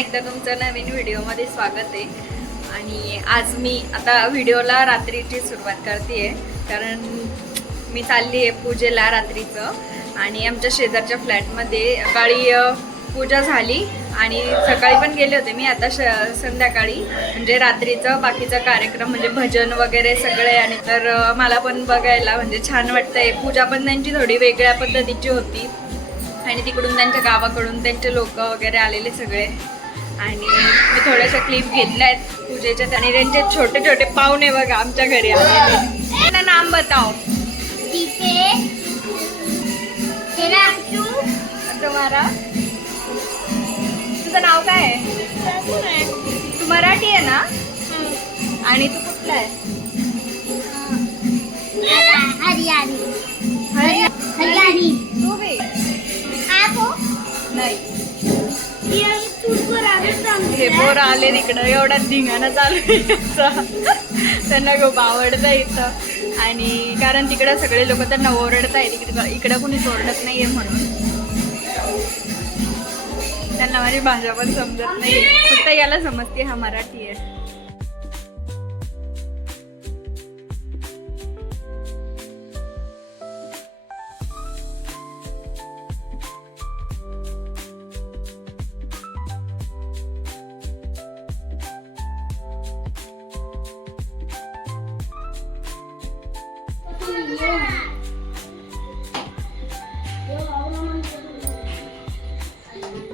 एकदा तुमचं नवीन व्हिडिओमध्ये स्वागत आहे. आणि आज मी आता व्हिडिओला रात्रीची सुरुवात करते कारण मी चालली आहे पूजेला रात्रीचं. आणि आमच्या शेजारच्या फ्लॅटमध्ये सकाळी पूजा झाली आणि सकाळी पण गेले होते मी आता श संध्याकाळी. म्हणजे रात्रीचं बाकीचा कार्यक्रम म्हणजे भजन वगैरे सगळे आणि तर मला पण बघायला म्हणजे छान वाटतंय. पूजा पण त्यांची थोडी वेगळ्या पद्धतीची होती. आणि तिकडून त्यांच्या गावाकडून त्यांचे लोक वगैरे आलेले सगळे. आणि मी थोड्याशा क्लिप घेतल्या आहेत पूजेच्या. आणि त्यांचे छोटे छोटे पाहुणे बघा आमच्या घरी त्यांना नाम बताओ. अक्षू तुम्हारा तुझं नाव काय आहे? तू मराठी आहे ना? आणि तू कुठला आहे? हरियाणी हरियाणी राजस्थान पोर आले तिकडं. एवढा धिंगाणा चालू त्यांना खूप आवडतं इथं. आणि कारण तिकडं सगळे लोक त्यांना ओरडत आहेत. इकडं इकडं कुणीच ओरडत नाहीये म्हणून. त्यांना माझी भाषा पण समजत नाही फक्त याला समजते हा मराठी आहे.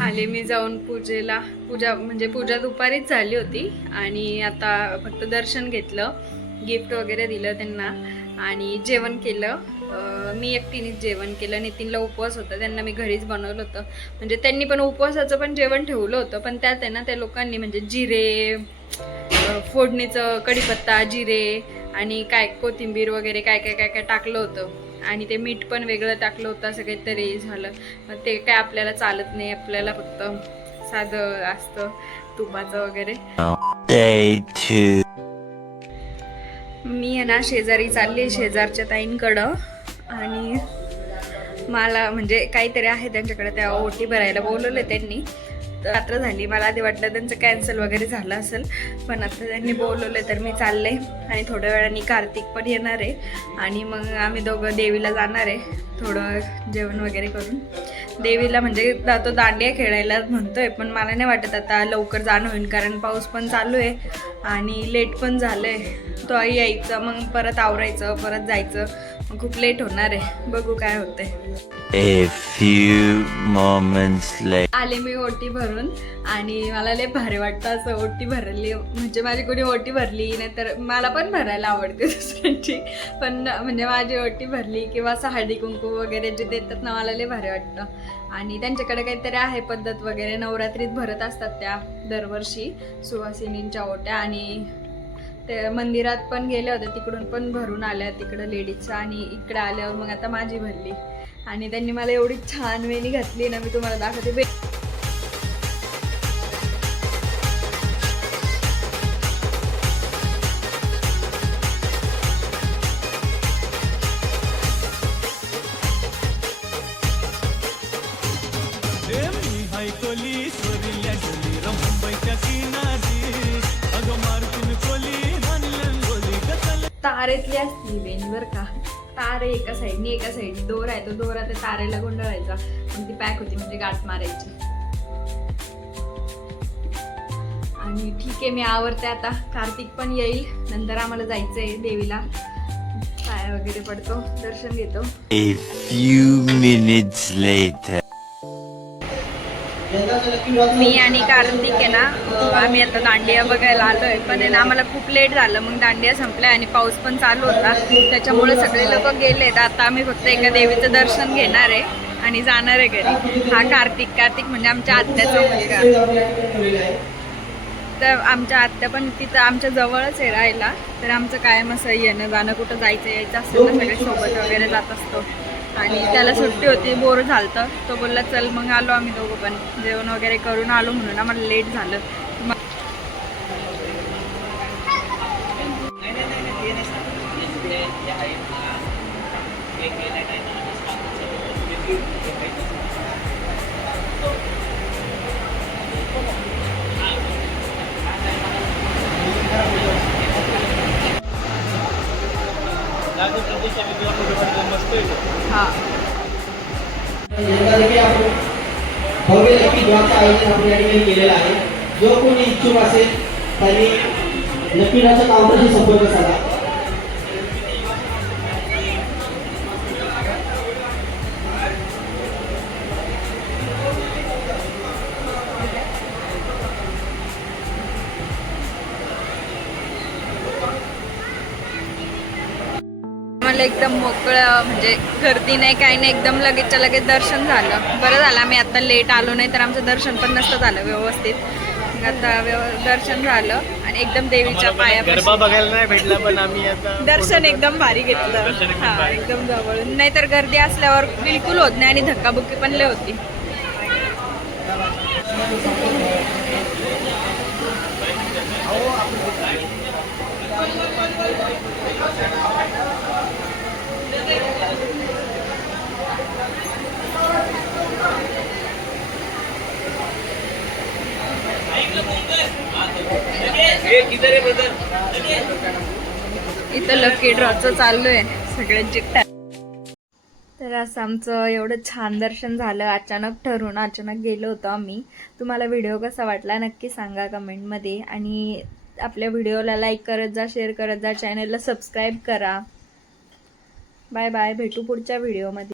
आले मी जाऊन पूजेला. पूजा म्हणजे पूजा दुपारीच झाली होती आणि आता फक्त दर्शन घेतलं गिफ्ट वगैरे दिलं त्यांना आणि जेवण केलं. मी एकटीनेच जेवण केलं नितीनला उपवास होता त्यांना मी घरीच बनवलं होतं. म्हणजे त्यांनी पण उपवासाचं पण जेवण ठेवलं होतं पण त्यात आहे ना त्या लोकांनी म्हणजे जिरे फोडणीचं कढीपत्ता जिरे आणि काय कोथिंबीर वगैरे काय काय काय काय टाकलं होतं. आणि ते मीठ पण वेगळं टाकलं होतं असं काहीतरी झालं. मग ते काय आपल्याला चालत नाही आपल्याला फक्त साधं असतं तुपाचं वगैरे. मी आहे ना शेजारी चालली शेजारच्या ताईंकडं. आणि मला म्हणजे काहीतरी आहे त्यांच्याकडे त्या ओटी भरायला बोलवलं त्यांनी. तर रात्र झाली मला आधी वाटलं त्यांचं कॅन्सल वगैरे झालं असेल पण आता त्यांनी बोलवलं तर मी चालले. आणि थोड्या वेळाने कार्तिक पण येणार आहे. आणि मग आम्ही दोघं देवीला जाणार आहे थोडं जेवण वगैरे करून. देवीला म्हणजे तो दांडिया खेळायला म्हणतोय पण मला नाही वाटत आता लवकर जाणं होईल कारण पाऊस पण चालू आहे आणि लेट पण झालं आहे तो आई यायचं मग परत आवरायचं परत जायचं. खूप लेट होणार आहे. बघू काय होतंय. आले मी ओटी भरून आणि मला लय भारी वाटतं असं ओटी भरली. म्हणजे माझी कोणी ओटी भरली नाही तर मला पण भरायला आवडते दुसऱ्यांची. पण म्हणजे माझी ओटी भरली किंवा असं हळदी कुंकू वगैरे जे देतात ना मला लय भारी वाटतं. आणि त्यांच्याकडे काहीतरी आहे पद्धत वगैरे. नवरात्रीत भरत असतात त्या दरवर्षी सुवासिनींच्या ओट्या आणि ते मंदिरात पण गेले होते तिकडून पण भरून आल्या तिकडं लेडीजच्या आणि इकडे आल्यावर मग आता माझी भरली. आणि त्यांनी मला एवढी छान वेणी घातली ना मी तुम्हाला दाखवते. भेट तारेतली असती वेणी बर का. तारे एका साईडनी एका साईड दोर आहे तो दोरा त्या तारेला गुंडाळायचा. मग ती पॅक होती म्हणजे गाठ मारायची. आणि ठीक आहे मी आवरते आता. कार्तिक पण येईल. नंतर आम्हाला जायचंय देवीला. पाया वगैरे पडतो. दर्शन घेतो. मी आणि कार्तिक आहे ना आम्ही आता दांडिया बघायला आलो आहे पण आहे ना आम्हाला खूप लेट झालं. मग दांडिया संपल्या आणि पाऊस पण चालू होता. त्याच्यामुळे सगळे लोक तर आता आम्ही फक्त एका देवीचं दर्शन घेणार आहे आणि जाणार आहे घरी. हा कार्तिक. कार्तिक म्हणजे आमच्या आत्याचा मुलगा. तर आमच्या आत्या पण तिथं आमच्या जवळच आहे राहायला. तर आमचं कायम असं येणं जाणं कुठं जायचं यायचं असेल ना सगळे सोबत वगैरे जात असतो. आणि त्याला सुट्टी होती बोर झालतं. तो बोलला चल मग आलो आम्ही दोघं पण. जेवण वगैरे करून आलो म्हणून आम्हाला लेट झालं मग हां यंदा देखील आपण भव्य लकी ड्रॉचं आयोजन आपण या ठिकाणी केलेलं आहे. जो कोणी इच्छुक असेल त्यांनी लकी ड्रॉच्या काउंटरशी संपर्क साधा मला एकदम मोकळं म्हणजे गर्दी नाही काही नाही एकदम लगेचच्या लगेच दर्शन झालं. बरं झालं आम्ही आता लेट आलो नाही तर आमचं दर्शन पण नसतं झालं व्यवस्थित. आता व्यव दर्शन झालं आणि एकदम देवीच्या पाया बघायला नाही भेटला पण आम्ही आता दर्शन एकदम भारी घेतलं. हा. एकदम जवळून नाहीतर गर्दी असल्यावर बिलकुल होत नाही आणि धक्काबुक्की पण लय होती. इथं लकी ड्रॉचं चालू आहे सगळ्यांची तर असं आमचं एवढं छान दर्शन झालं. अचानक ठरून अचानक गेलो होतो आम्ही. तुम्हाला व्हिडिओ कसा वाटला नक्की सांगा कमेंटमध्ये आणि आपल्या व्हिडिओला लाईक करत जा शेअर करत जा चॅनलला सबस्क्राईब करा. बाय बाय भेटू पुढच्या व्हिडिओमध्ये